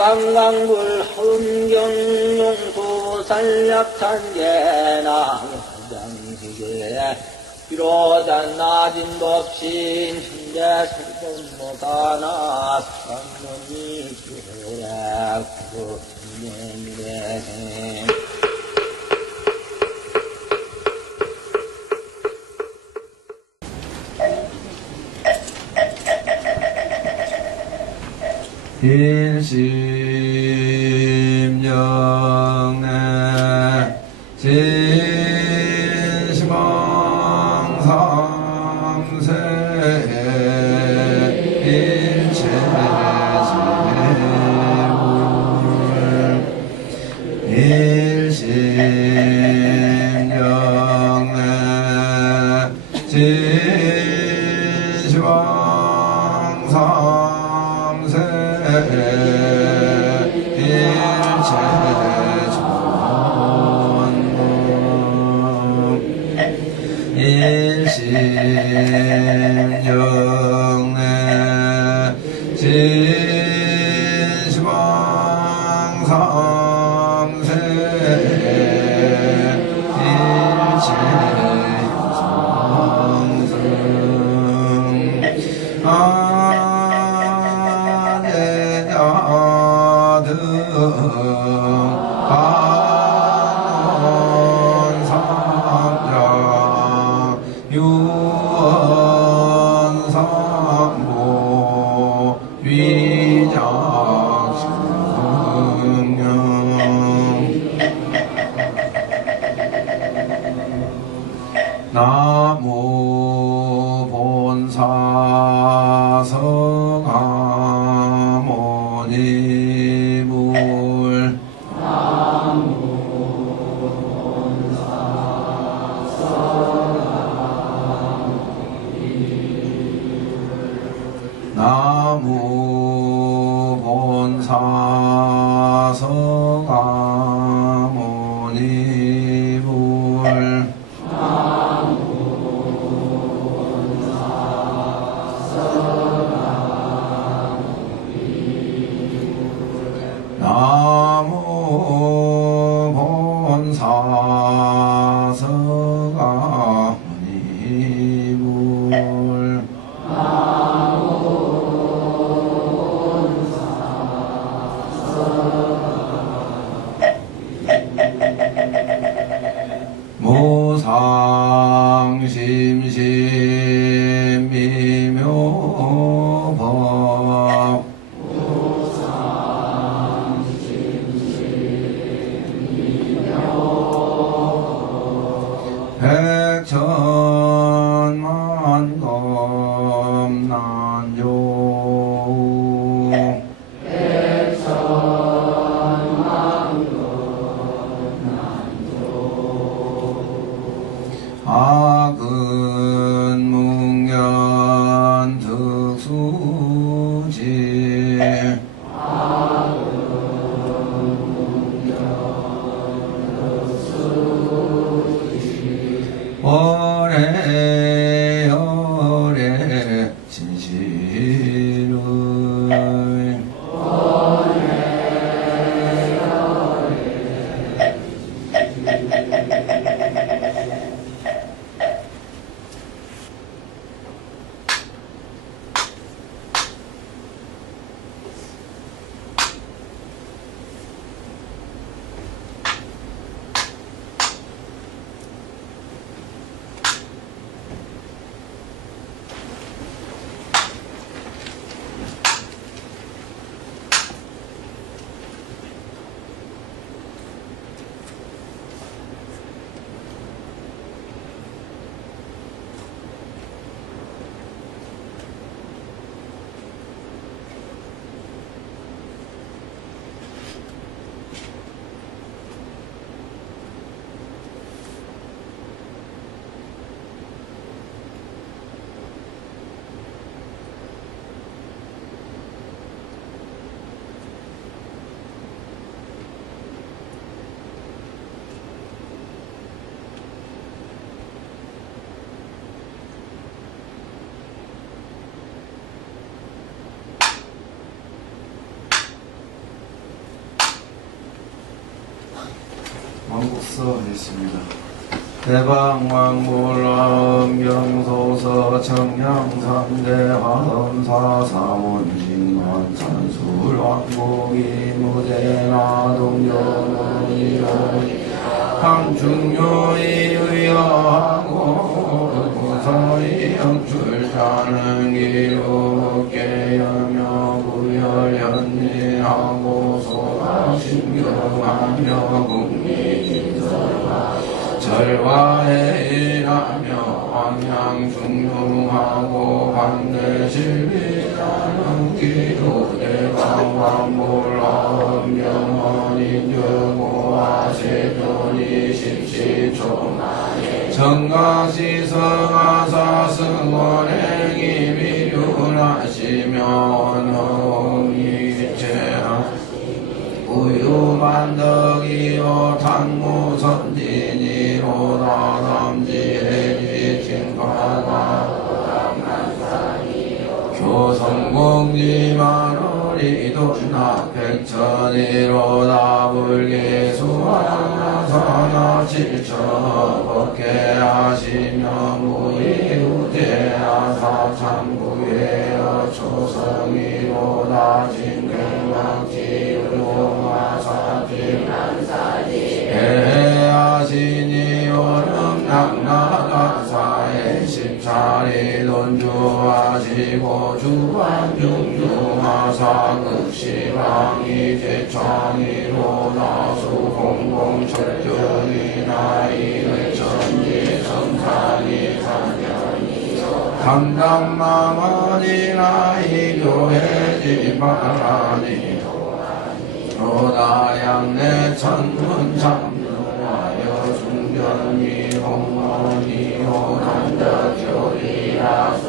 강강불 흥경용수 산약탄계나 장시계 비로자 나진 법신 현재 설법못하나 삼문이 교략 구진행대생 일심영내 진심왕삼세 일체지물 일심영내 진심왕삼세 일심영내 진심왕삼세 일체성승 아내야등 간원삼자 유원삼보 위작승영 나무 본사 성하모니불 나무 본사 성하모니불 나무 본사 성하모니불 무상심심 미묘법 백천만검 난조 악은 묵년 득수지 오래오래 진실의 한국서 했습니다. 대방왕몰라음 경소서 청량삼대 화엄사 사원진원 산술왕복이 무대나 동정원이로 항중요이 의여하고 무서이 영출자는 기록계 영여구열현리하고 소화신경하며 국리진설하 절화에 일하며 왕양중용하고 반대실비라는 기도대강왕몰라음 영원인주고와 세존이 십시초 정가시성하사승원행이 미륜하시며 언허웅이체하 우유만덕이요 단무선진이로 다담지해지 징파가 교성공지만어리돈나 백천이로 다불기수하나 선어칠처 법계하시며 무이우제하사 참구예여 초성이로 다진경막지우용하사지 해하시니 오름낙나가사에 십차리 돈주하시고 주반중주하사 극시방이 제창이로 나수공공철저이 나이의 천지 성산이 산전이 당당마마니나 이교회지 바라니 로다양내 천문 참루하여 중전이 홍원이요 남덕교리라서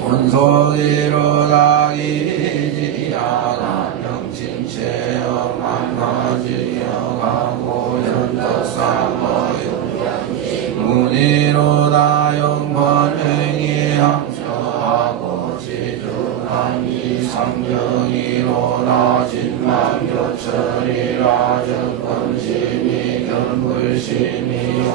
본소리로 다기지야나 영신체여 만마지여가고 연덕상어요 문의로 다영번행이 함서하고 지중한이 상정이로 다진만교철이라 적건심이 견불심이요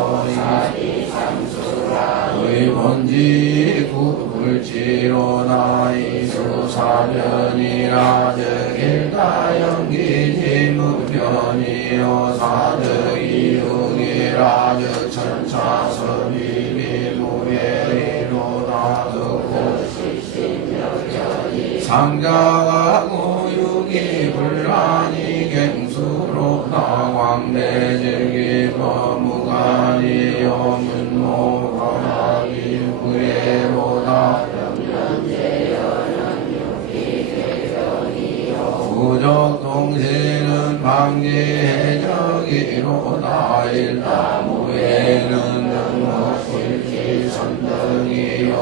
의본지 구불지로 나이수사변이라 적일다영기지 무변이요 사득이육이라 적천차섭이비무예리로 다득고 상자하고 유기불란이 갱수로 다광대질기 법무관이요 문모관하기 무예로다 부족동시는 방지해적이로다 일다무예는 능목실지 선등이요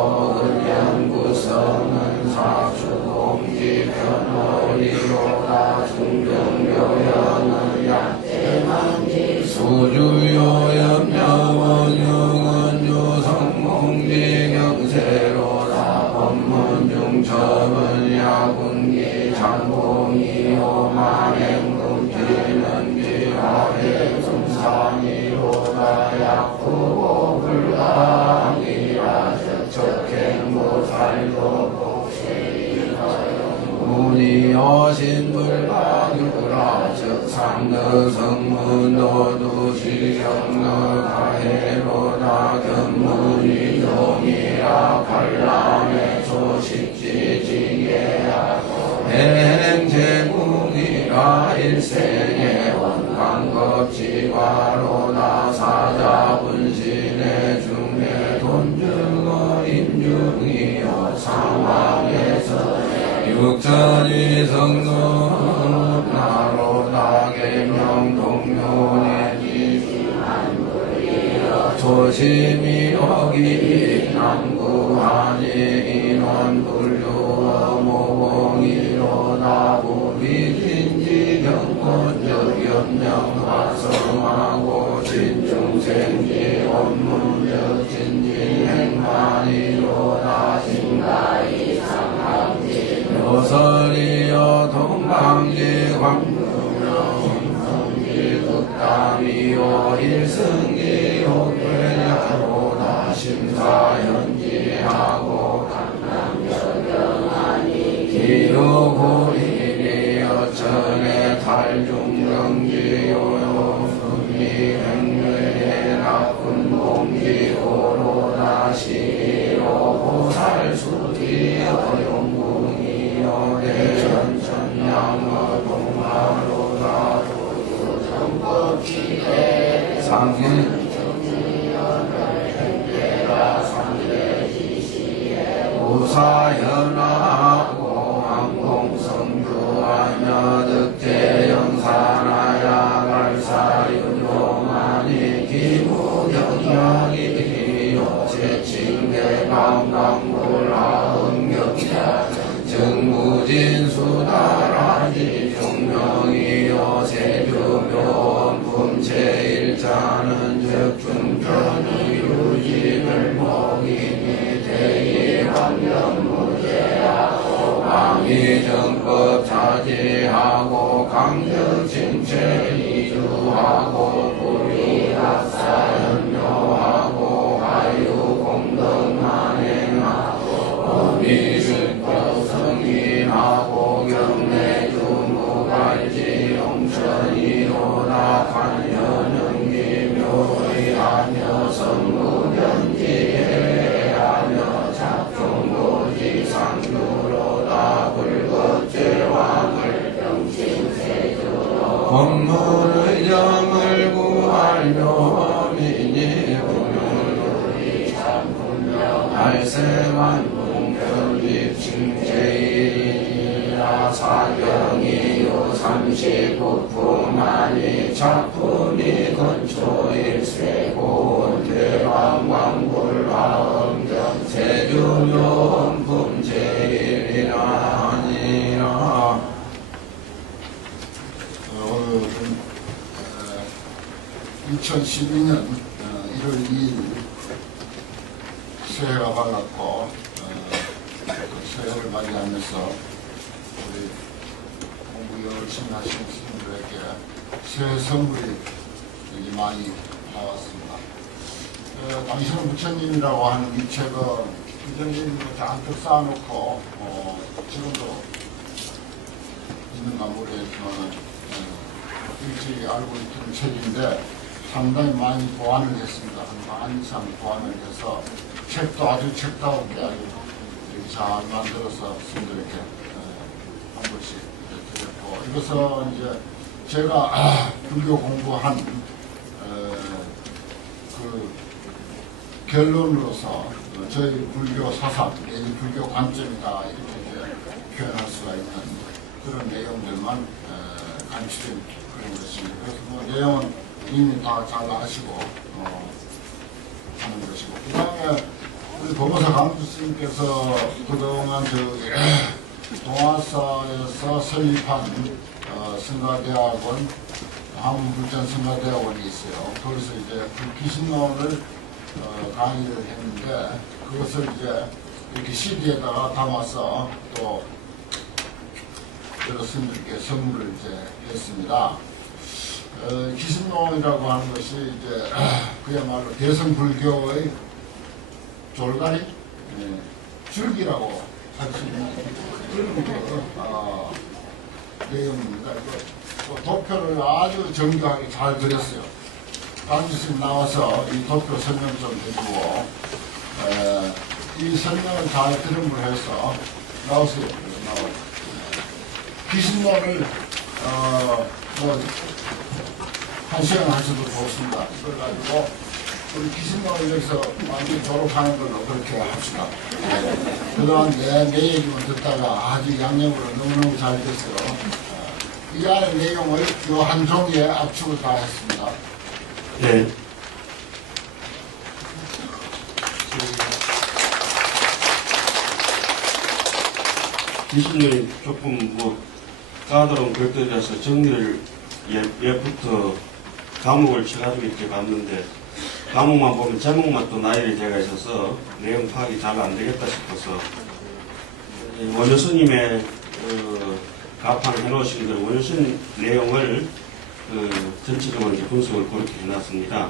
은양구성은 사주공지 변호리로다 중경교연은 약재망지 수주요염여원용은 유성공지 경세로다 법문중첩은 야군기 장공이요 만행금지는 비하해 중상이로다 약후고 불강이라 적행보살도 문이여신불가유라 적상덕성문도도 시경너가해로다 견문이동이라 관람의 조식지지게야 행제궁이라 일생의 원광겁지과로다 사자분신의 중에 돈중어 인중이요 상황에서 육천이 성노 나로다 계명동료네 조심이 어기 남구하니 인원불류어 모공이로다 부비진지 경건적 염령화성하고 진중생지 원문적 진진행만이로다 진가이 상황지 요설이여 동방지 광명성지 극단 덕담이요 일승기요 괴냐로다 심사현지하고 강남여경하니 기요고리리여 전에 탈중정지요 승리행례 나쁜 공기오로다 시로 보살수디여 용궁이여 대천천양어 동하로다 도주정법지대 상인 우사연하고 항공성주하며 득대영사나야 갈사윤용하니 기무경영이요 제칭대방광불하음경자 정무진수다라지 종명이요 세주묘원 품체일자는 적중전의 유진을 목이니 대의환경무제하고 왕의정법 자제하고 강력징체 이주하고 불의학사연묘하고 하유공덕만행하고 범위준법 성인하고 경내주무갈지 용천이로다 관여능기묘의하며 선무견지해하며 작종고지상주로다 불급제왕을 병신세주로 법문의 점을 구하려 미니 분유리 참분명할세만 분별입칭제이라 사경이요 39품만이 작품이 건초일세고 대방광불화엄경 세주묘원품 제일이라 하니라. 오늘은 2012년 1월 2일 새해가 밝았고 새해를 맞이하면서 우리 공부 열심히 하시는 스님들에게 새해 선물이 많이 나왔습니다. 당신은 부처님이라고 하는 이 책은 이전에 잔뜩 쌓아놓고 지금도 있는가 모르겠지만 일찍 알고 있던 책인데 상당히 많이 보완을 했습니다. 한 반 이상 보완을 해서 책도 아주 책다우게 아주 잘 만들어서 스님들에게 한 번씩 드렸고, 이것은 이제 제가 불교 공부한 그 결론으로서 저희 불교 사상, 내지 불교 관점이다 이렇게 이제 표현할 수가 있는 그런 내용들만 간추린 그런 것입니다. 그래서 뭐 내용은 이미 다 잘 아시고 하는 것이고, 그 다음에 우리 법무사 강주 스님께서 그동안 저기 동아사에서 설립한 성가대학원, 한문불전 성가대학원이 있어요. 거기서 이제 불귀신론을 강의를 했는데, 그것을 이제 이렇게 CD에다가 담아서 또 여러분들께 선물을 이제 했습니다. 기신론이라고 하는 것이 이제 그야말로 대성불교의 졸다리, 줄기라고 할 수 있는 그런 내용입니다. 도표를 아주 정교하게 잘 그렸어요. 강주스님 나와서 이 도표 설명 좀 해주고, 이 설명을 잘 들음을 해서 나오세요. 기신론을 한 시간 하셔도 좋습니다. 이걸 가지고 우리 기신론을 여기서 완전히 졸업하는 걸로 그렇게 합시다. 그동안 내 얘기만 듣다가 아주 양념으로 너무너무 잘 됐어요. 이 안의 내용을 이 한 종이에 압축을 다 했습니다. 네. 기신론이 조금 까다로운 글들이라서 정리를 예부터 과목을 쳐가지고 이렇게 봤는데, 과목만 보면 제목만 또 나열이 되어 있어서 내용 파악이 잘 안 되겠다 싶어서 원효스님의 가판을 해놓으신 그 원효스님 내용을 전체적으로 이제 분석을 그렇게 해놨습니다.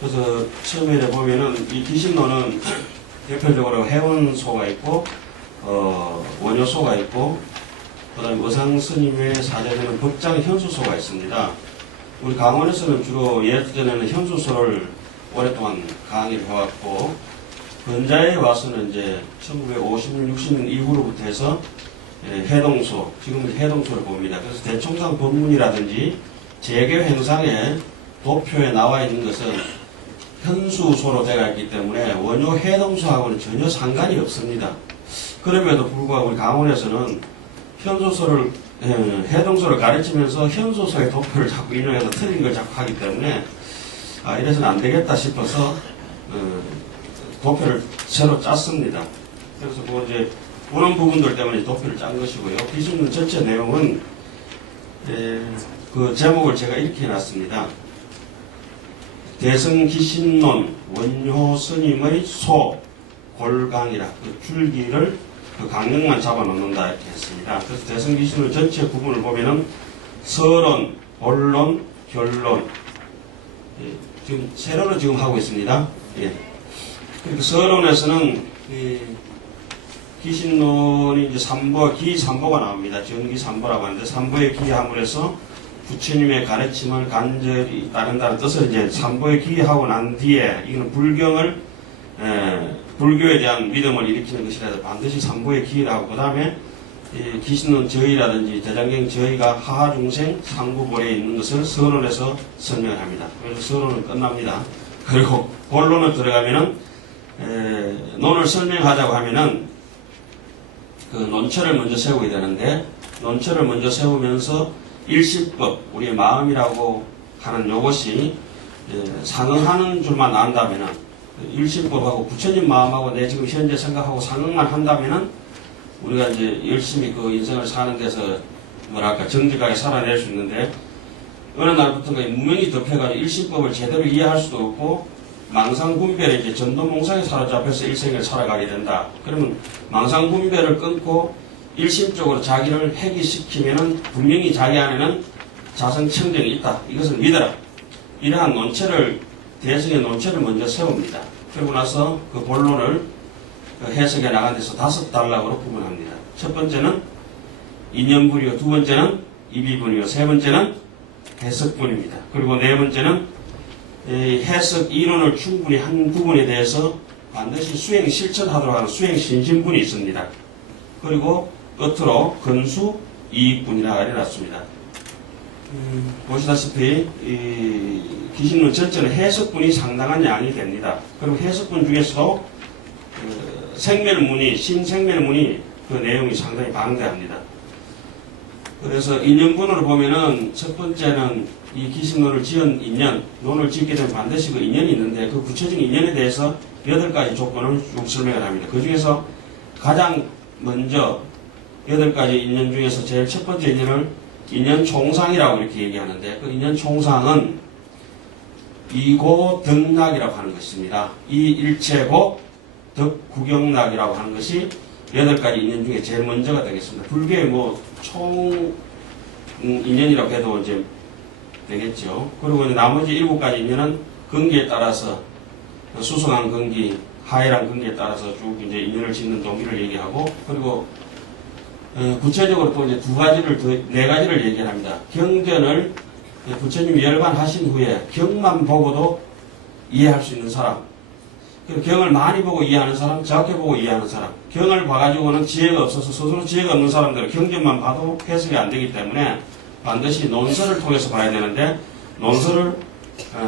그래서 처음에 보면은 이 기신론은 대표적으로 해원소가 있고, 원효소가 있고, 그 다음에 의상 스님의 사제되는 법장 현수소가 있습니다. 우리 강원에서는 주로 예전에는 현수소를 오랫동안 강의를 해왔고, 근자에 와서는 이제 1950년, 60년 이후로부터 해서 해동소, 지금은 해동소를 봅니다. 그래서 대총상 법문이라든지 재교 행상에 도표에 나와 있는 것은 현수소로 되어 있기 때문에 원효 해동소하고는 전혀 상관이 없습니다. 그럼에도 불구하고 우리 강원에서는 현수소를, 해동소를 가르치면서 현수소의 도표를 자꾸 인용해서 틀린 걸 자꾸 하기 때문에 이래서는 안 되겠다 싶어서 도표를 새로 짰습니다. 그래서 뭐 이제 그런 부분들 때문에 도표를 짠 것이고요. 기준은 전체 내용은 그 제목을 제가 이렇게 해놨습니다. 대승기신론 원효 스님의 소 골강이라 그 줄기를 그 강령만 잡아놓는다 이렇게 했습니다. 그래서 대승기신론 전체 부분을 보면은 서론, 본론, 결론 지금 세론을 지금 하고 있습니다. 그리고 서론에서는 기신론이 이제 기삼보가 나옵니다. 정기삼보라고 하는데 삼보에 기함을 해서 부처님의 가르침을 간절히 따른다는 뜻을 이제 삼보에 기하고 난 뒤에 이거는 불교에 대한 믿음을 일으키는 것이라서 반드시 삼보에 기라고 그 다음에 기신론 저의라든지 대장경 저의가 하하중생 상부보에 있는 것을 서론에서 설명을 합니다. 그래서 서론은 끝납니다. 그리고 본론을 들어가면은 논을 설명하자고 하면은 그 논처를 먼저 세우게 되는데 논처를 먼저 세우면서 일시법 우리의 마음이라고 하는 요것이 상응하는 줄만 안다면은 일시법하고 부처님 마음하고 내 지금 현재 생각하고 상응만 한다면은 우리가 이제 열심히 그 인생을 사는 데서 뭐랄까 정직하게 살아낼 수 있는데 어느 날부터가 무명이 덮여가지고 일시법을 제대로 이해할 수도 없고 망상분별에 이제 전도몽상에 사로잡혀서 일생을 살아가게 된다. 그러면 망상분별을 끊고 일심적으로 자기를 회귀시키면은 분명히 자기 안에는 자성청정이 있다. 이것을 믿어라. 이러한 논체를 대승의 논체를 먼저 세웁니다. 그리고 나서 그 본론을 해석해 나간 데서 5단락으로 구분합니다. 첫 번째는 인연분이요, 두 번째는 입이분이요, 세 번째는 해석분입니다. 그리고 네 번째는 해석 이론을 충분히 한 부분에 대해서 반드시 수행 실천하도록 하는 수행 신신분이 있습니다. 그리고 끝으로 근수 이익분이라고 해놨습니다. 보시다시피 기신론 전체는 해석분이 상당한 양이 됩니다. 그리고 해석분 중에서도 생멸문이 신생멸문이 그 내용이 상당히 방대합니다. 그래서 인연분으로 보면은 첫 번째는 이 기신론을 지은 인연, 논을 짓게 되면 반드시 그 인연이 있는데 그 구체적인 인연에 대해서 8가지 조건을 쭉 설명을 합니다. 그 중에서 가장 먼저 8가지 인연 중에서 제일 첫 번째 인연을 인연 총상이라고 이렇게 얘기하는데 그 인연 총상은 이고 덕락이라고 하는 것입니다. 이 일체고 덕구경락이라고 하는 것이 8가지 인연 중에 제일 먼저가 되겠습니다. 불교의 뭐 총 인연이라고 해도 이제 되겠죠. 그리고 이제 나머지 7가지 인연은 근기에 따라서 수성한 근기, 하해란 근기에 따라서 쭉 이제 인연을 짓는 동기를 얘기하고 그리고 구체적으로 또 이제 4가지를 얘기합니다. 경전을 부처님이 열반하신 후에 경만 보고도 이해할 수 있는 사람, 그리고 경을 많이 보고 이해하는 사람, 적게 보고 이해하는 사람, 경을 봐가지고는 지혜가 없어서 스스로 지혜가 없는 사람들은 경전만 봐도 해석이 안 되기 때문에 반드시 논설을 통해서 봐야 되는데 논설을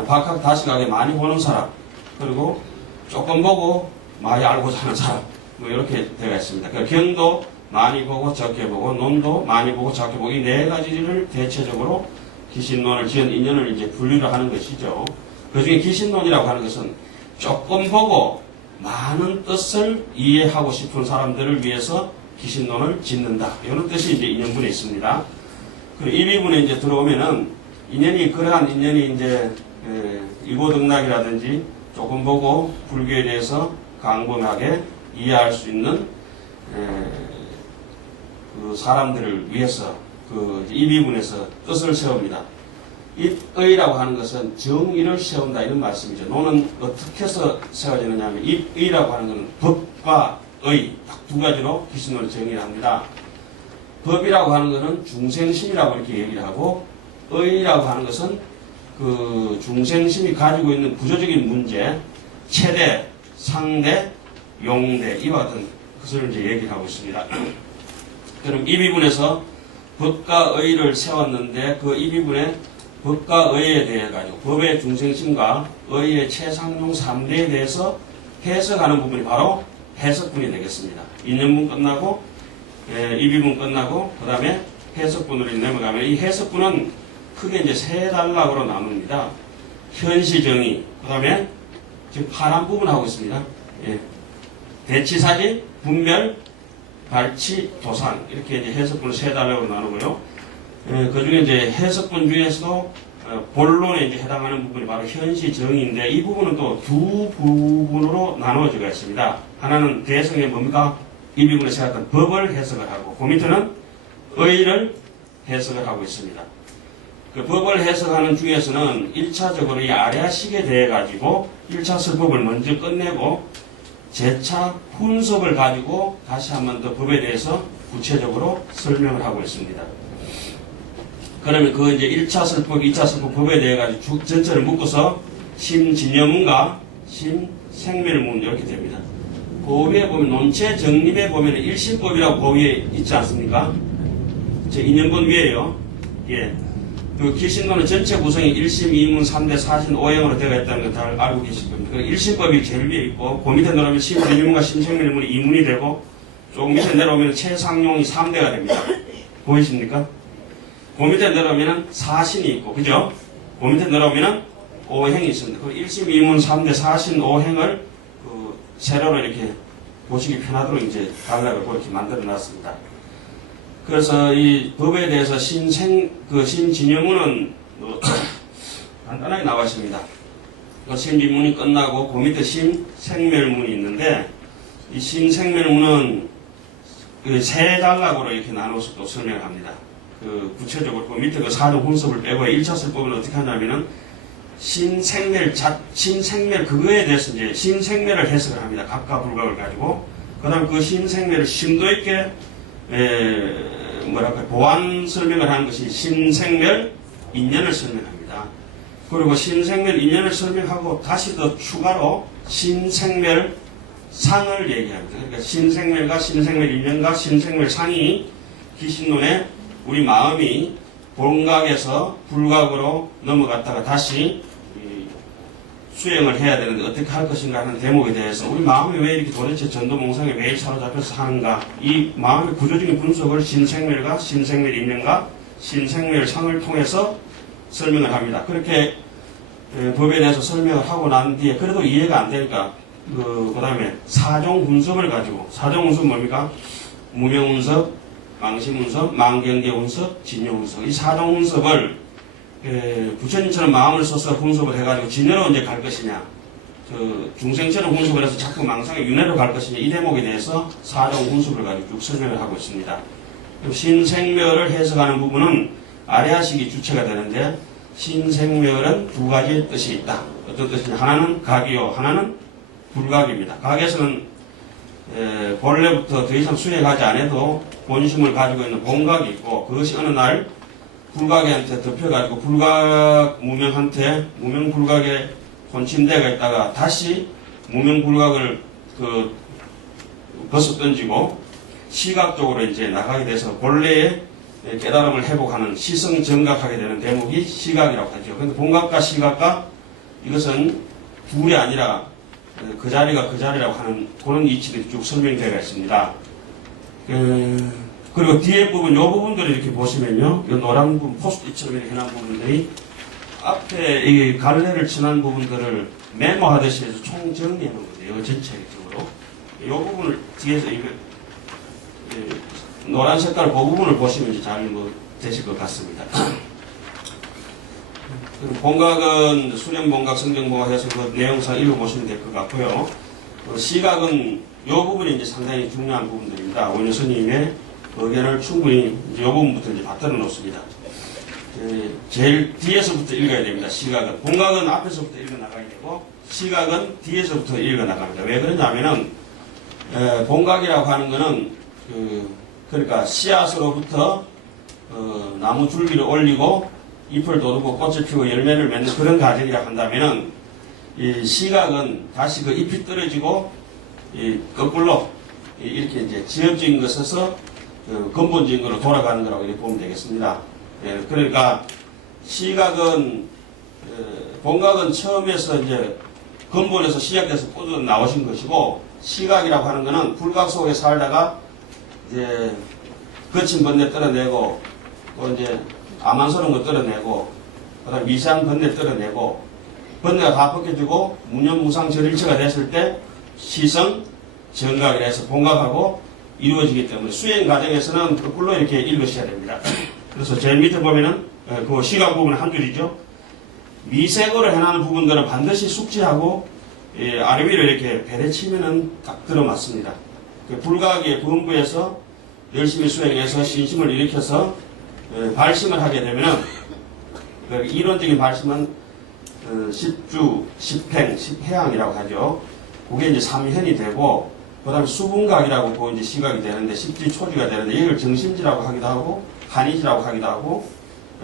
박학다식하게 많이 보는 사람, 그리고 조금 보고 많이 알고자 하는 사람, 뭐 이렇게 되어 있습니다. 그러니까 경도 많이 보고 적게 보고 논도 많이 보고 적게 보고 이 4가지를 대체적으로 기신론을 지은 인연을 이제 분류를 하는 것이죠. 그 중에 기신론이라고 하는 것은 조금 보고 많은 뜻을 이해하고 싶은 사람들을 위해서 기신론을 짓는다. 이런 뜻이 이제 인연분에 있습니다. 그리고 1위분에 이제 들어오면은 인연이 그러한 인연이 이제 이고등락이라든지 조금 보고 불교에 대해서 강범하게 이해할 수 있는 그 사람들을 위해서 그 1위분에서 뜻을 세웁니다. 입의라고 하는 것은 정의를 세운다 이런 말씀이죠. 노는 어떻게 해서 세워지느냐 하면 입의라고 하는 것은 법과 의 딱 두 가지로 기신론을 정의를 합니다. 법이라고 하는 것은 중생심이라고 이렇게 얘기를 하고 의라고 하는 것은 그 중생심이 가지고 있는 구조적인 문제, 체대, 상대, 용대 이와 같은 것을 이제 얘기를 하고 있습니다. 그럼 이 비분에서 법과 의를 세웠는데 그 이 비분에 법과 의에 대해 가지고 법의 중생심과 의의 최상용 3대에 대해서 해석하는 부분이 바로 해석분이 되겠습니다. 2년분 끝나고 이 비분 끝나고 그 다음에 해석분으로 넘어가면 이 해석분은 크게 이제 세 단락으로 나눕니다. 현시정의, 그 다음에 지금 파란 부분 하고 있습니다. 예. 대치사지, 분별, 발치, 도산 이렇게 이제 해석분을 세 단락으로 나누고요. 그 중에 이제 해석분 중에서도 본론에 이제 해당하는 부분이 바로 현시정의인데 이 부분은 또 두 부분으로 나누어지고 있습니다. 하나는 대성의 뭡니까? 이 부분에 세웠던 법을 해석을 하고 그 밑에는 의를 해석을 하고 있습니다. 그 법을 해석하는 중에서는 1차적으로 이 아래아식에 대해 가지고 1차 설법을 먼저 끝내고 재차 훈섭을 가지고 다시 한 번 더 법에 대해서 구체적으로 설명을 하고 있습니다. 그러면 그 이제 1차 설법, 2차 설법 법에 대해 가지고 전체를 묶어서 심진여문과 심생멸문 이렇게 됩니다. 그 위에 보면 논체 정립에 보면 일심법이라고 그 위에 있지 않습니까? 제 2년분 위에요. 예. 그 기신론의 전체 구성이 1심, 2문, 3대, 4신, 5행으로 되어 있다는 걸 다 알고 계실 겁니다. 그 1심법이 제일 위에 있고, 그 밑에 내려오면 심진여문과 심생멸문이 2문이 되고, 조금 밑에 내려오면 최상용이 3대가 됩니다. 보이십니까? 그 밑에 내려오면 4신이 있고, 그죠? 그 밑에 내려오면 5행이 있습니다. 그 1심, 2문, 3대, 4신, 5행을 그 세로로 이렇게 보시기 편하도록 이제 단락을 그렇게 만들어 놨습니다. 그래서 이 법에 대해서 신진여문은 간단하게 나와 있습니다. 그 신비문이 끝나고 그 밑에 신생멸문이 있는데 이 신생멸문은 그 세 단락으로 이렇게 나눠서 또 설명을 합니다. 그 구체적으로 그 밑에 그 사정 훈섭을 빼고 1차 설법은 어떻게 하냐면은 신생멸 그거에 대해서 이제 신생멸을 해석을 합니다. 각각 불각을 가지고 그 다음 그 신생멸을 심도 있게 보완 설명을 하는 것이 신생멸 인연을 설명합니다. 그리고 신생멸 인연을 설명하고 다시 더 추가로 신생멸 상을 얘기합니다. 그러니까 신생멸과 신생멸 인연과 신생멸 상이 기신론에 우리 마음이 본각에서 불각으로 넘어갔다가 다시 수행을 해야 되는데 어떻게 할 것인가 하는 대목에 대해서 우리 마음이 왜 이렇게 도대체 전도몽상에 매일 사로잡혀서 하는가 이 마음의 구조적인 분석을 신생멸과 신생멸 인연과 신생멸 상을 통해서 설명을 합니다. 그렇게 법에 대해서 설명을 하고 난 뒤에 그래도 이해가 안 되니까 그 다음에 사종훈섭을 가지고 사종훈섭 뭡니까? 무명훈섭, 망심훈섭, 망경계훈섭, 진여훈섭 이 사종훈섭을 부처님처럼 마음을 써서 훈섭을 해가지고 진여로 이제 갈 것이냐, 중생처럼 훈섭을 해서 자꾸 망상의 윤회로 갈 것이냐, 이 대목에 대해서 사종 훈섭을 가지고 쭉 설명을 하고 있습니다. 신생멸을 해석하는 부분은 아래아식이 주체가 되는데, 신생멸은 두 가지 뜻이 있다. 어떤 뜻이냐, 하나는 각이요, 하나는 불각입니다. 각에서는 본래부터 더 이상 수행하지 않아도 본심을 가지고 있는 본각이 있고, 그것이 어느 날 불각한테 덮여가지고 불각 무명한테 무명불각에 혼침대가 있다가 다시 무명불각을 벗어 던지고 시각적으로 이제 나가게 돼서 본래의 깨달음을 회복하는 시성정각하게 되는 대목이 시각이라고 하죠. 그런데 본각과 시각과 이것은 둘이 아니라 그 자리가 그 자리라고 하는 그런 이치들이 쭉 설명되어 있습니다. 그리고 뒤에 부분, 요 부분들을 이렇게 보시면요. 이 노란 부분, 포스트잇처럼 이렇게 해놓은 부분들이 앞에 이 갈래를 칠한 부분들을 메모하듯이 해서 총 정리해 놓은 거예요. 전체적으로. 이 부분을 뒤에서 노란 색깔 그 부분을 보시면 이제 잘 되실 것 같습니다. 본각은 수령본각, 성정본각 해서 그 내용상 읽어보시면 될 것 같고요. 시각은 이 부분이 이제 상당히 중요한 부분들입니다. 원효 스님의 의견을 충분히 이 부분부터 이제 받들어 놓습니다. 제일 뒤에서부터 읽어야 됩니다. 시각은. 본각은 앞에서부터 읽어 나가야 되고, 시각은 뒤에서부터 읽어 나갑니다. 왜 그러냐면은, 본각이라고 하는 거는, 그러니까 씨앗으로부터, 나무 줄기를 올리고, 잎을 돋우고 꽃을 피우고 열매를 맺는 그런 과정이라고 한다면은, 이 시각은 다시 그 잎이 떨어지고, 거꾸로, 이렇게 이제 지엽적인 것에서, 근본적인 거로 돌아가는 거라고 이렇게 보면 되겠습니다. 예, 그러니까 시각은 본각은 처음에서 이제 근본에서 시작돼서 뻗어 나오신 것이고, 시각이라고 하는 것은 불각 속에 살다가 이제 거친 번뇌 떨어내고, 또 이제 아만스러운 거 떨어내고, 그다음 미세한 번뇌 떨어내고, 번뇌가 다 벗겨지고 무념무상 절일체가 됐을 때 시성 정각이라 해서 본각하고 이루어지기 때문에 수행 과정에서는 거꾸로 이렇게 읽으셔야 됩니다. 그래서 제일 밑에 보면은 그 시각 부분은 한 줄이죠. 미색으로 해나는 부분들은 반드시 숙지하고 아래 위로 이렇게 배려치면은 딱 들어맞습니다. 그 불각의 본부에서 열심히 수행해서 신심을 일으켜서 발심을 하게 되면은 그 이론적인 발심은 십주, 십행, 십해양이라고 하죠. 그게 이제 삼현이 되고, 그 다음에 수분각이라고 그 이제 시각이 되는데, 십지 초지가 되는데, 이걸 정심지라고 하기도 하고, 한이지라고 하기도 하고,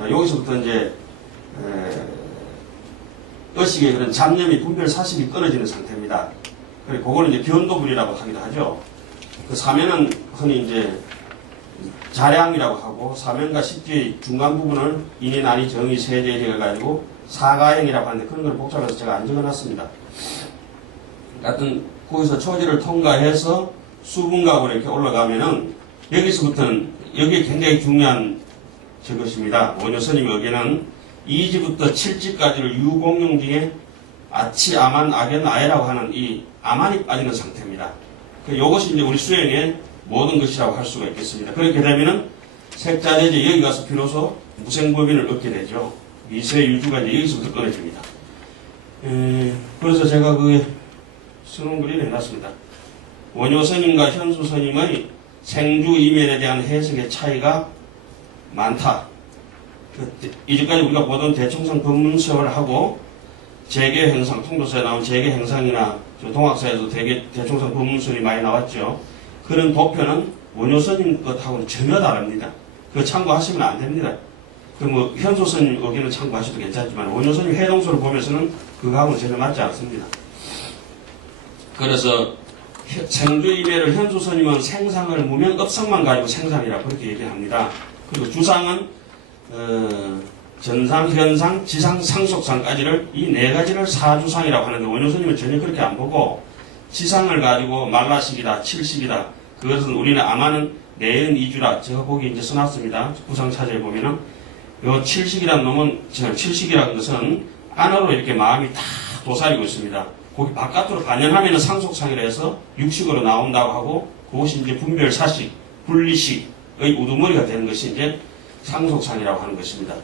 여기서부터 이제, 의식의 그런 잡념이 분별 사실이 끊어지는 상태입니다. 그리고 그거는 이제 변도불이라고 하기도 하죠. 그 사면은 흔히 이제, 자량이라고 하고, 사면과 십지의 중간 부분을 인이, 난이, 정이, 세제 해가지고, 사가행이라고 하는데, 그런 걸 복잡해서 제가 안 적어놨습니다. 하여튼 거기서 초지를 통과해서 수분각으로 이렇게 올라가면은 여기서부터는 여기 굉장히 중요한 저것입니다. 원효스님의 의견은 2지부터 7지까지를 유공용 중에 아치, 아만, 악연, 아해라고 하는 이 아만이 빠지는 상태입니다. 이것이 이제 우리 수행의 모든 것이라고 할 수가 있겠습니다. 그렇게 되면은 색자재제 여기 가서 비로소 무생법인을 얻게 되죠. 미세유주가 이제 여기서부터 끊어집니다. 그래서 제가 수능글을 해놨습니다. 원효스님과 현수스님의 생주 이면에 대한 해석의 차이가 많다. 이제까지 우리가 보던 대청상 법문서를 하고 재계 행상, 통도서에 나온 재계 행상이나 동학사에도 대청상 법문설이 많이 나왔죠. 그런 도표는 원효스님 것하고는 전혀 다릅니다. 그거 참고하시면 안 됩니다. 현수스님 의견을 참고하셔도 괜찮지만 원효스님 해동서를 보면서는 그거하고는 전혀 맞지 않습니다. 그래서 생주이매를 현수스님은 생상을 무명업상만 가지고 생상이라고 그렇게 얘기합니다. 그리고 주상은 전상, 현상, 지상, 상속상까지를 이 네 가지를 사주상이라고 하는데 원효스님은 전혀 그렇게 안 보고 지상을 가지고 말라식이다, 칠식이다. 그것은 우리는 아마는 내연 이주라. 제가 거기 이제 써놨습니다. 구상차제에 보면은 요 칠식이라는 놈은 칠식이라는 것은 안으로 이렇게 마음이 다 도사리고 있습니다. 거기 바깥으로 반연하면 상속상이라 해서 육식으로 나온다고 하고 그것이 이제 분별 사식, 분리식의 우두머리가 되는 것이 이제 상속상이라고 하는 것입니다.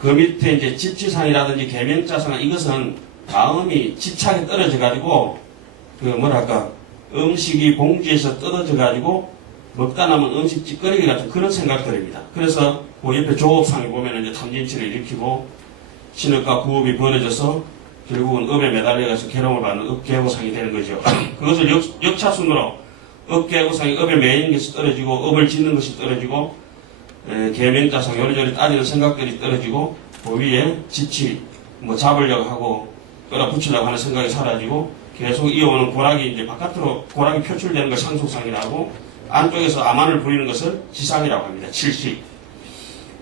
그 밑에 이제 집지상이라든지 계명자상 이것은 마음이 집착에 떨어져 가지고 음식이 봉지에서 떨어져 가지고 먹다 남은 음식 찌꺼리기 같은 그런 생각들입니다. 그래서 그 옆에 조업상에 보면 이제 탐진치를 일으키고 신업과 구업이 벌어져서 결국은 업에 매달려가서 괴로움을 받는 업계고상이 되는 거죠. 그것을 역차순으로 업계고상이 업에 매이는 것이 떨어지고 업을 짓는 것이 떨어지고 계명자상 요리조리 따지는 생각들이 떨어지고 그 위에 지치 잡으려고 하고 끌어붙이려고 하는 생각이 사라지고 계속 이어오는 고락이 이제 바깥으로 고락이 표출되는 걸 상속상이라고 안쪽에서 아만을 부리는 것을 지상이라고 합니다. 칠식.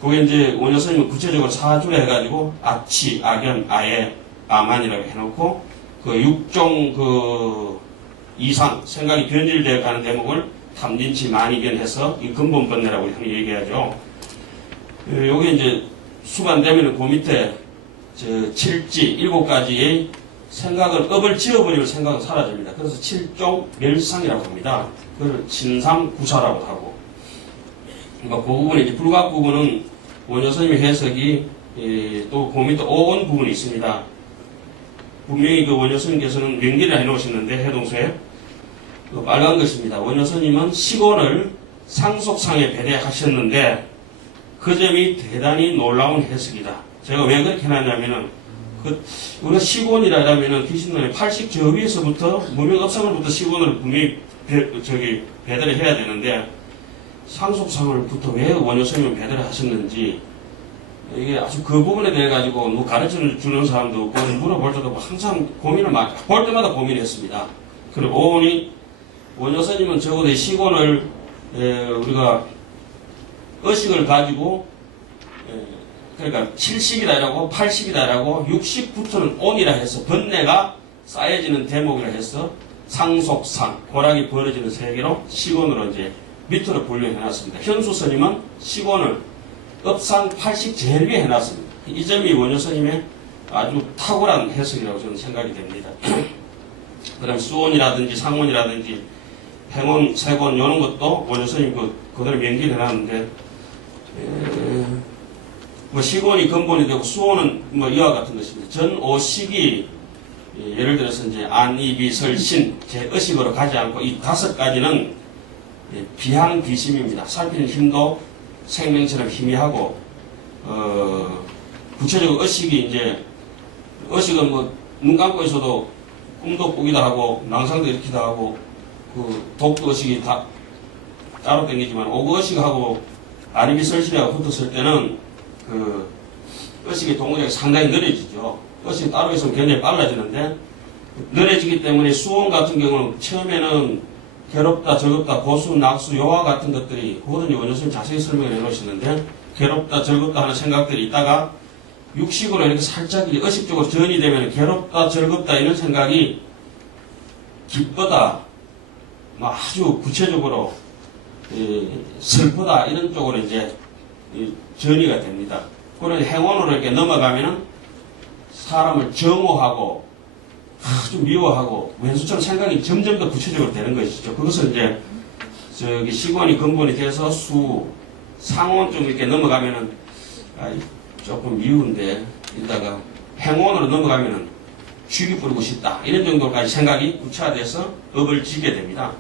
그게 이제 원효스님은 구체적으로 사주로 해가지고 아치, 악연, 아예, 아만이라고 해놓고 그 육종 이상 생각이 변질되어 가는 대목을 탐진치 만이견해서 이 근본번뇌라고 흔히 얘기하죠. 요게 이제 수반되면은 그 밑에 칠지 7가지의 생각을 업을 지어버리면 생각은 사라집니다. 그래서 칠종 멸상이라고 합니다. 그걸 진상구사라고 하고. 그러니까 그 부분이 이제 불각 부분은 원효스님의 해석이 또 그 밑에 오온 부분이 있습니다. 분명히 그 원효스님께서는 명기를 해놓으셨는데 해동서에 빨간 것입니다. 원효스님은 시곤을 상속상에 배대하셨는데 그 점이 대단히 놀라운 해석이다. 제가 왜 그렇게 해놨냐면은, 우리가 시곤이라면은 귀신론의 80 저 위에서부터 무명업상을부터 시곤을 분명히 배달을 해야 되는데, 상속상을부터 왜 원효스님은 배달을 하셨는지, 이게 아주 그 부분에 대해 가지고 뭐 가르쳐 주는 사람도 없고 물어볼 때도 항상 고민을 볼 때마다 고민했습니다. 그리고 오니 원효스님은 적어도 이 시곤을 우리가 의식을 가지고 그러니까 70이다라고 80이다라고 60부터는 온이라 해서 번뇌가 쌓여지는 대목이라 해서 상속상 고락이 벌어지는 세계로 시곤으로 이제 밑으로 분류해놨습니다. 현수스님은 시곤을 업상 80 제일 위에 해놨습니다. 이 점이 원효스님의 아주 탁월한 해석이라고 저는 생각이 됩니다. 그다음 수온이라든지 상온이라든지 행온, 세곤 이런 것도 원효스님 그대로 명기를 해놨는데 뭐 시곤이 근본이 되고 수온은 뭐 이와 같은 것입니다. 전오식이 예를 들어서 이제 안이비설신 제의식으로 가지 않고 이 5가지는 비항비심입니다. 살피는 힘도 생명처럼 희미하고 구체적으로 의식이 이제 의식은 뭐 눈 감고 있어도 꿈도 꾸기도 하고 낭상도 일으키기도 하고 그 독도 의식이 다 따로 땡기지만 오그 의식하고 아니비설신하고 붙었을 때는 그 의식의 동력이 상당히 느려지죠. 의식이 따로 있으면 굉장히 빨라지는데 느려지기 때문에 수온 같은 경우는 처음에는 괴롭다, 즐겁다, 고수, 낙수, 요와 같은 것들이 그거는 원효스님 자세히 설명을 해놓으시는데 괴롭다, 즐겁다 하는 생각들이 있다가 육식으로 이렇게 살짝 의식적으로 전이 되면 괴롭다, 즐겁다 이런 생각이 기쁘다, 아주 구체적으로 슬프다 이런 쪽으로 이제 전이가 됩니다. 그런 행원으로 이렇게 넘어가면은 사람을 정오하고 아주 미워하고 왼수처럼 생각이 점점 더 구체적으로 되는 것이죠. 그것은 이제 저기 시곤이 근본이 돼서 수, 상온 좀 이렇게 넘어가면은 조금 미운데 이따가 행원으로 넘어가면은 쥐기 뿌리고 싶다 이런 정도까지 생각이 구체화돼서 업을 지게 됩니다.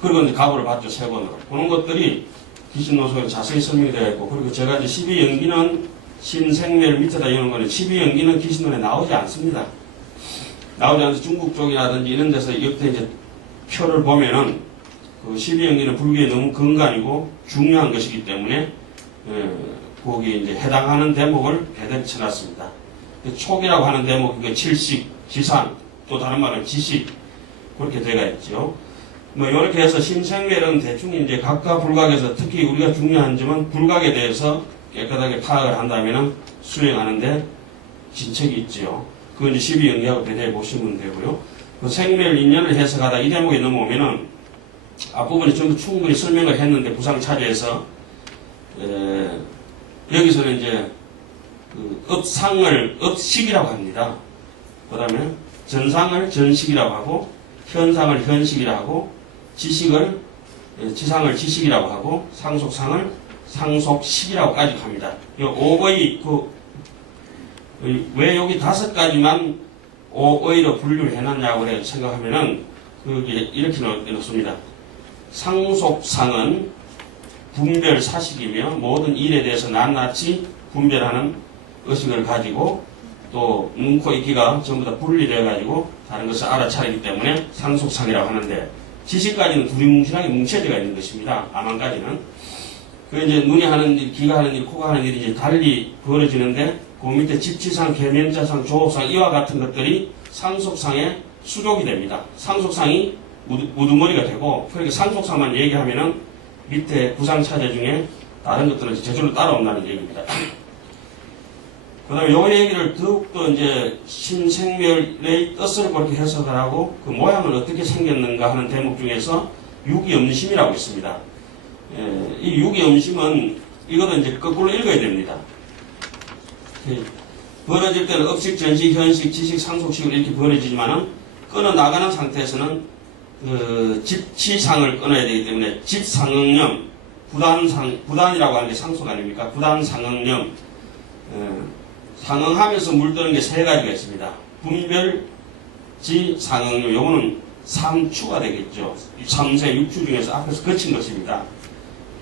그리고 이제 가보를 받죠. 세번으로. 그런 것들이 귀신노소에 자세히 설명이 되어 있고, 그리고 제가 이제 12연기는 신생멸 밑에다 이런 거는 12연기는 귀신론에 나오지 않습니다. 나오지 않아서 중국 쪽이라든지 이런 데서 역대 이제 표를 보면은 그 12연기는 불교에 너무 근간이고 중요한 것이기 때문에 거기에 이제 해당하는 대목을 배대로 쳐놨습니다. 촉이라고 하는 대목이 칠식, 지상, 또 다른 말은 지식 그렇게 되어 있죠. 뭐 이렇게 해서 신생멸은 대충 이제 각각 불각에서 특히 우리가 중요한 점은 불각에 대해서 깨끗하게 파악을 한다면은 수행하는데 진척이 있죠. 그건 이제 12연기하고 배대해 보시면 되고요. 그 생멸 인연을 해석하다 이 대목에 넘어오면은 앞부분에 전부 충분히 설명을 했는데 부상차례에서 여기서는 이제 그 업상을 업식이라고 합니다. 그 다음에 전상을 전식이라고 하고 현상을 현식이라고 하고 지식을 지상을 지식이라고 하고 상속상을 상속식이라고까지 합니다. 오의 왜 여기 5가지만 오의로 분류를 해놨냐고 생각하면은 그게 이렇게 놓습니다. 상속상은 분별 사식이며 모든 일에 대해서 낱낱이 분별하는 의식을 가지고 또 눈, 코, 이끼가 전부 다 분리되어 가지고 다른 것을 알아차리기 때문에 상속상이라고 하는데 지식까지는 두리뭉실하게 뭉쳐져 있는 것입니다. 암만까지는. 그 이제 눈이 하는 일, 귀가 하는 일, 코가 하는 일이 이제 달리 벌어지는데 그 밑에 집치상, 계면자상, 조업상 이와 같은 것들이 상속상의 수족이 됩니다. 상속상이 우두머리가 되고 그렇게 상속상만 얘기하면은 밑에 구상차제 중에 다른 것들은 제대로 따라온다는 얘기입니다. 그 다음에 요 얘기를 더욱더 이제 신생멸의 뜻을 그렇게 해석을 하고 그 모양은 어떻게 생겼는가 하는 대목 중에서 유기엄심이라고 있습니다. 이 유기엄심은 이것도 이제 거꾸로 읽어야 됩니다. 벌어질 때는 업식, 전식, 현식, 지식, 상속식으로 이렇게 벌어지지만은 끊어나가는 상태에서는 집치상을 끊어야 되기 때문에 집상응념, 부단이라고 하는 게 상속 아닙니까? 부단상응념, 상응하면서 물드는 게 3가지가 있습니다. 분별지, 상응념, 요거는 3추가 되겠죠. 3세 6추 중에서 앞에서 거친 것입니다.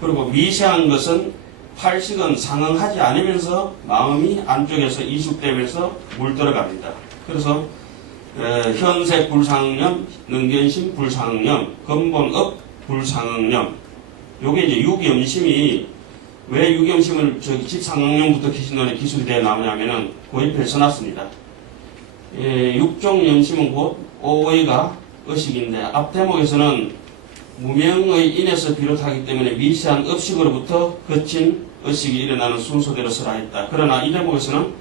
그리고 미세한 것은 팔식은 상응하지 않으면서 마음이 안쪽에서 이숙되면서 물들어갑니다. 그래서 현색 불상응념, 능견심 불상응념, 근본업 불상응념. 요게 이제 유기염심이 왜 유기염심을 직상응념부터 기신론에 기술이 되어 나오냐면은 그 옆에 써놨습니다. 육종염심은 곧 오의가 의식인데 앞 대목에서는 무명의 인에서 비롯하기 때문에 미세한 업식으로부터 거친 의식이 일어나는 순서대로 설하 했다. 그러나 이 대목에서는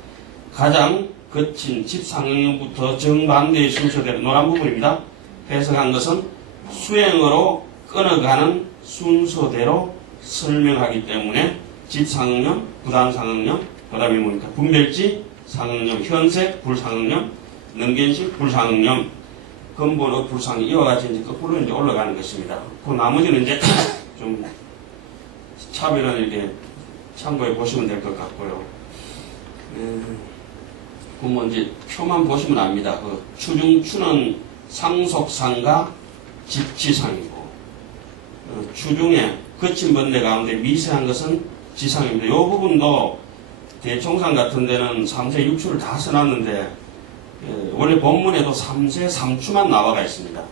가장 거친 집상응념부터 정반대의 순서대로 노란 부분입니다. 해석한 것은 수행으로 끊어가는 순서대로 설명하기 때문에 집상응념, 부단상응념, 그 다음에 뭡니까? 분별지, 상응념, 현색, 불상응념, 능견식, 불상응념, 근본의 불상이 이와 같이 이제 거꾸로 이제 올라가는 것입니다. 그 나머지는 이제 좀 차별은 이렇게 참고해 보시면 될 것 같고요. 그러면 이제 표만 보시면 압니다. 그 추중추는 상속상과 집지상이고, 추중의 거친 번뇌 가운데 미세한 것은 지상입니다. 이 부분도 대총상 같은 데는 3세 6추를 다 써놨는데, 원래 본문에도 3세 3추만 나와가 있습니다.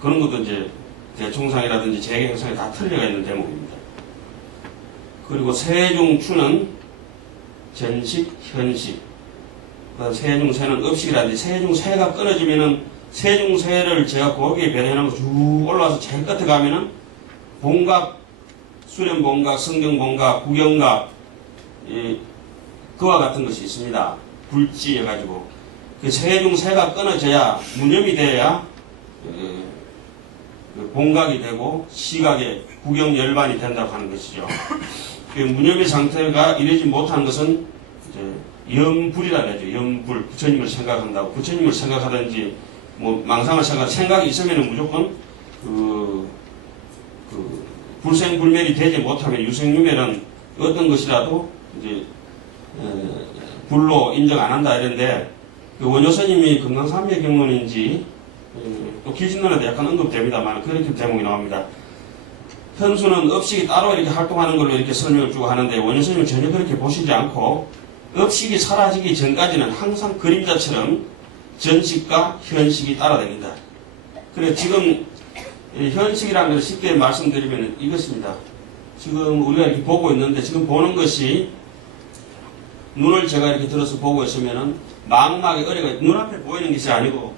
그런 것도 이제 대총상이라든지 재경상에 다 틀려가 있는 대목입니다. 그리고 세중추는 전식, 현식. 세중세는 업식이라든지 세중세가 끊어지면은 세중세를 제가 거기에 배려해놓고 쭉 올라와서 제일 끝에 가면은 본각, 수련본각, 성경본각, 구경각, 그와 같은 것이 있습니다. 불지해가지고. 그 세중세가 끊어져야, 무념이 돼야, 본각이 되고, 시각의 구경열반이 된다고 하는 것이죠. 그 무념의 상태가 이르지 못한 것은, 염불이라 그러죠. 염불. 부처님을 생각한다고. 부처님을 생각하든지, 뭐, 망상을 생각이 있으면 무조건, 불생불멸이 되지 못하면 유생유멸은 어떤 것이라도, 이제, 불로 인정 안 한다 이런데, 그 원효스님이 금강삼昧 경론인지, 또 기신론에도 약간 언급됩니다만, 그렇게 대목이 나옵니다. 현수는 업식이 따로 이렇게 활동하는 걸로 이렇게 설명을 주고 하는데, 원효스님은 전혀 그렇게 보시지 않고, 업식이 사라지기 전까지는 항상 그림자처럼 전식과 현식이 따라다닌다. 그래, 지금, 현식이라는 것을 쉽게 말씀드리면 이것입니다. 지금 우리가 이렇게 보고 있는데, 지금 보는 것이, 눈을 제가 이렇게 들어서 보고 있으면은 망막의 어뢰가 눈앞에 보이는 것이 아니고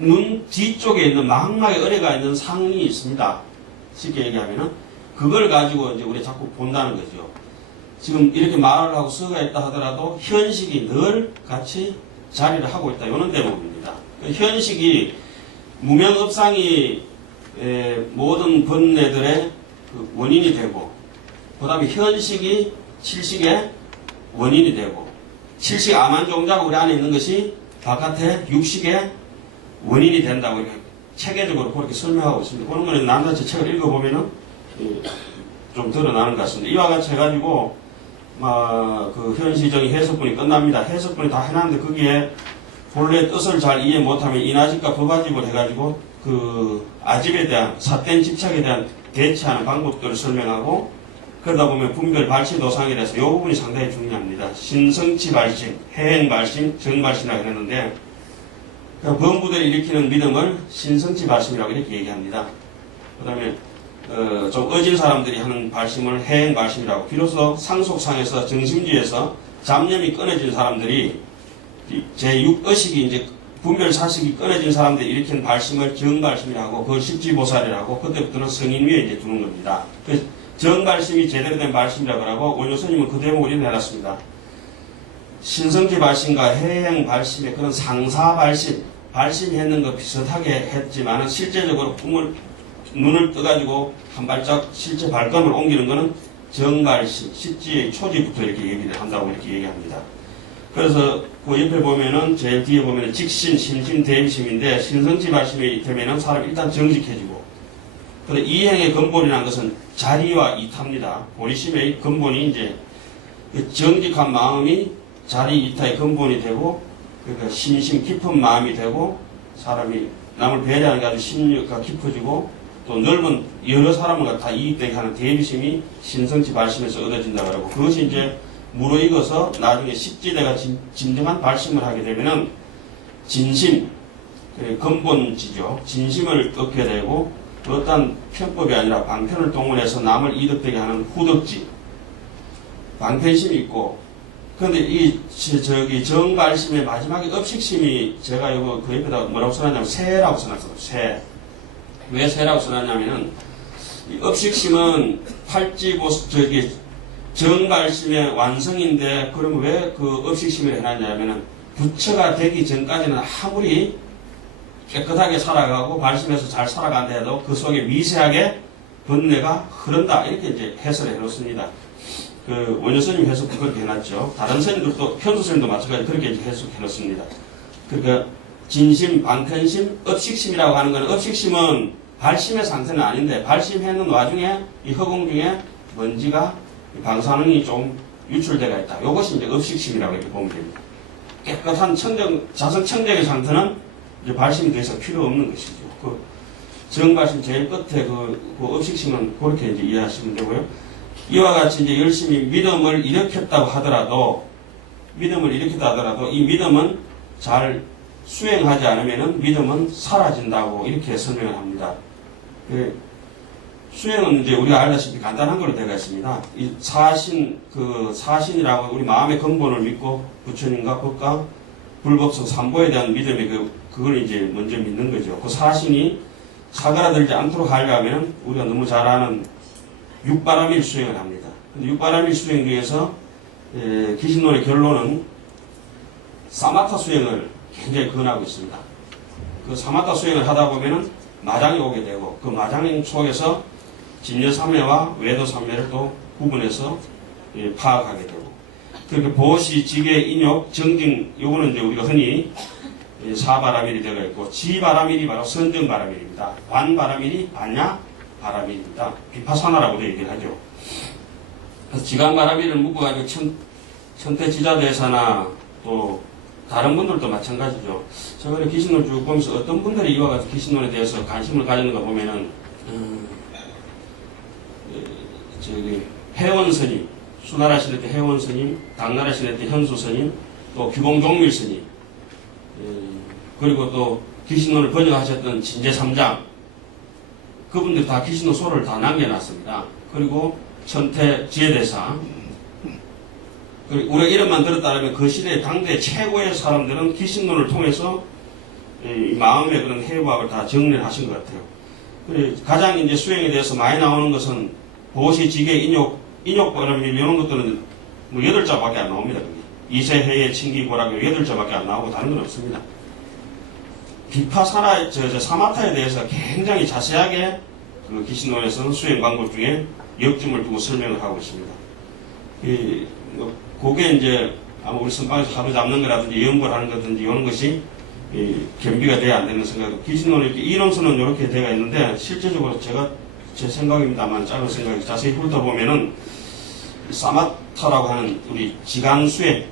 눈 뒤쪽에 있는 망막의 어뢰가 있는 상이 있습니다. 쉽게 얘기하면은 그걸 가지고 이제 우리 자꾸 본다는 거죠. 지금 이렇게 말을 하고 서가 있다 하더라도 현식이 늘 같이 자리를 하고 있다. 이런 대목입니다. 현식이 무명업상이 모든 번뇌들의 그 원인이 되고, 그 다음에 현식이 칠식의 원인이 되고, 칠식 암환종자가 우리 안에 있는 것이 바깥에 육식의 원인이 된다고 이렇게 체계적으로 그렇게 설명하고 있습니다. 그런 거는 남자체 책을 읽어보면은 좀 드러나는 것 같습니다. 이와 같이 해가지고 그 현시적인 해석분이 끝납니다. 해석분이 다 해놨는데 거기에 본래 뜻을 잘 이해 못하면 인아집과 법아집을 해가지고 그 아집에 대한 삿된 집착에 대한 대처하는 방법들을 설명하고, 그러다 보면 분별 발심 도상에 대해서 이 부분이 상당히 중요합니다. 신성치 발심, 해행 발심, 정발심이라고 했는데, 범부들이 일으키는 믿음을 신성치 발심이라고 이렇게 얘기합니다. 그 다음에 좀 어진 사람들이 하는 발심을 해행 발심이라고. 비로소 상속상에서 정심지에서 잡념이 끊어진 사람들이 제6의식이 이제 분별 사식이 끊어진 사람들이 일으킨 발심을 정발심이라고, 그걸 십지보살이라고, 그때부터는 성인 위에 이제 두는 겁니다. 정발심이 제대로 된 발심이라고 하고, 원효스님은 그 대목을 이렇게 해놨습니다. 신성지 발심과 해행 발심의 그런 상사 발심, 발심했는 것 비슷하게 했지만 실제적으로 눈을 떠가지고 한 발짝 실제 발걸음을 옮기는 것은 정발심, 십지의 초지부터 이렇게 얘기를 한다고 이렇게 얘기합니다. 그래서 그 옆에 보면은 제일 뒤에 보면은 직신, 심심, 대비심인데, 신성지 발심이 되면은 사람이 일단 정직해지고, 그런데 이행의 근본이라는 것은 자리와 이타입니다. 보리심의 근본이 이제 정직한 마음이 자리 이타의 근본이 되고, 그러니까 심심 깊은 마음이 되고, 사람이 남을 배려하는 게 아주 심리가 깊어지고, 또 넓은 여러 사람과 다 이익되게 하는 대비심이 신성치 발심에서 얻어진다 그러고, 그것이 이제 무르익어서 나중에 식지대가 진정한 발심을 하게 되면은 진심, 근본지죠. 진심을 얻게 되고, 어떤 편법이 아니라 방편을 동원해서 남을 이득되게 하는 후덕지, 방편심이 있고, 그런데 정발심의 마지막에 업식심이, 제가 이거 그 옆에다 뭐라고 써놨냐면 새라고 써놨어요. 새. 왜 새라고 써놨냐면은, 이 업식심은 정발심의 완성인데, 그러면 왜 그 업식심을 해놨냐면은, 부처가 되기 전까지는 아무리 깨끗하게 살아가고 발심해서 잘 살아간다 해도 그 속에 미세하게 번뇌가 흐른다. 이렇게 이제 해설을 해놓습니다. 그 원효 스님 해석도 그렇게 해놨죠. 다른 스님들도, 현수 스님도 마찬가지로 그렇게 이제 해석해놓습니다. 그러니까 진심, 방편심, 업식심이라고 하는 것은, 업식심은 발심의 상태는 아닌데 발심해놓은 와중에 이 허공 중에 먼지가, 방사능이 좀 유출되어 있다. 이것이 이제 업식심이라고 이렇게 보면 됩니다. 깨끗한 자성 청정의 상태는 이제 발심이 더 이상 필요 없는 것이죠. 그 정발심 제일 끝에 그 업식심은 그렇게 이제 이해하시면 되고요. 이와 같이 이제 열심히 믿음을 일으켰다고 하더라도, 이 믿음은 잘 수행하지 않으면은 믿음은 사라진다고 이렇게 설명을 합니다. 수행은 이제 우리가 알다시피 간단한 걸로 되어 있습니다. 이 사신이라고 우리 마음의 근본을 믿고 부처님과 법과 불법성 삼보에 대한 믿음이 그걸 이제 먼저 믿는 거죠. 그 사신이 사그라들지 않도록 하려면 우리가 너무 잘 아는 육바라밀 수행을 합니다. 근데 육바라밀 수행 중에서 기신론의 결론은 사마타 수행을 굉장히 권하고 있습니다. 그 사마타 수행을 하다 보면은 마장이 오게 되고, 그 마장 속에서 진여삼매와 외도삼매를 또 구분해서 파악하게 되고, 그렇게 보시, 지계, 인욕, 정징, 요거는 이제 우리가 흔히 사바라밀이 되어 있고, 지바라밀이 바로 선정바라밀입니다. 관바라밀이 반야바라밀입니다. 비파사나라고도 얘기를 하죠. 그래서 지간바라밀을 묶어가지고 천태지자대사나 또 다른 분들도 마찬가지죠. 저번에 기신론 쭉 보면서 어떤 분들이 이와 같은 기신론에 대해서 관심을 가지는가 보면은, 회원 스님, 수나라 시대 때 회원 스님, 당나라 시대 때 현수 스님, 또 규공종밀 스님, 그리고 또 기신론을 번역하셨던 진제삼장, 그분들 다 기신론 소를 다 남겨놨습니다. 그리고 천태 지혜대사, 우리가 이름만 들었다면 그 시대 당대 최고의 사람들은 기신론을 통해서 이 마음의 그런 해부학을 다 정리를 하신 것 같아요. 가장 이제 수행에 대해서 많이 나오는 것은 보시, 지계, 인욕바라밀 이런 것들은 뭐 8자밖에 안 나옵니다. 이세해의 친기고락 8자밖에 안 나오고 다른 건 없습니다. 비파사나, 사마타에 대해서 굉장히 자세하게 그 기신론에서는 수행 방법 중에 역점을 두고 설명을 하고 있습니다. 그게 이제 아마 우리 선방에서 하루 잡는 거라든지 연구를 하는 거든지 이런 것이 겸비가 돼야 안 되는 생각. 기신론은 이렇게 이론서는 이렇게 되어 있는데 실제적으로 제 생각입니다만 짧은 생각이 자세히 훑어보면은 사마타라고 하는 우리 지간수행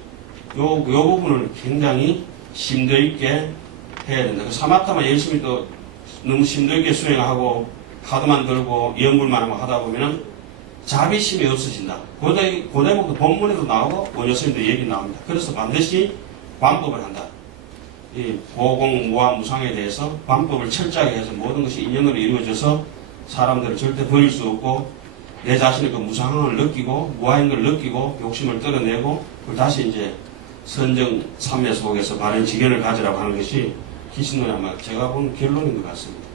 요 부분을 굉장히 심도 있게 해야 된다. 그 사마타만 열심히 또 너무 심도 있게 수행하고 카드만 들고 연구만 하고 하다 보면은 자비심이 없어진다. 고대 본문에도 나오고 원효스님도 얘기 나옵니다. 그래서 반드시 관법을 한다. 이 보공, 무아, 무상에 대해서 관법을 철저하게 해서 모든 것이 인연으로 이루어져서 사람들을 절대 버릴 수 없고 내 자신의 그 무상함을 느끼고 무아인 걸 느끼고 욕심을 떨어내고 그걸 다시 이제 선정 삼매 속에서 바른 지견을 가지라고 하는 것이 기신론이 아마 제가 본 결론인 것 같습니다.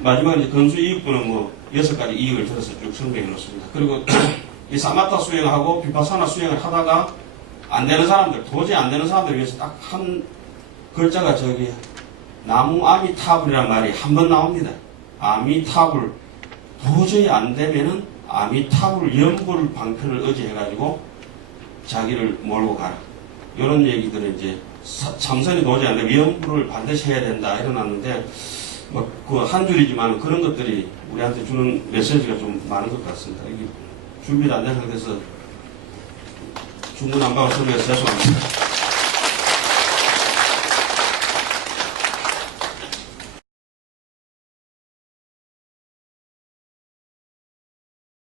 마지막에 이제 건수 이익부는 뭐 6가지 이익을 들어서 쭉 설명해 놓습니다. 그리고 이 사마타 수행하고 비파사나 수행을 하다가 안 되는 사람들, 도저히 안 되는 사람들을 위해서 딱 한 글자가 나무 아미타불이란 말이 한 번 나옵니다. 아미타불. 도저히 안 되면은 아미타불 연불 방편을 의지해가지고 자기를 몰고 가라. 이런 얘기들을 이제 참선이 도저히 안 되면 연불을 반드시 해야 된다. 이러놨는데 그 한 줄이지만 그런 것들이 우리한테 주는 메시지가 좀 많은 것 같습니다. 이게 준비가 안 된 상태에서 중문 안 받고 설명해서 죄송합니다.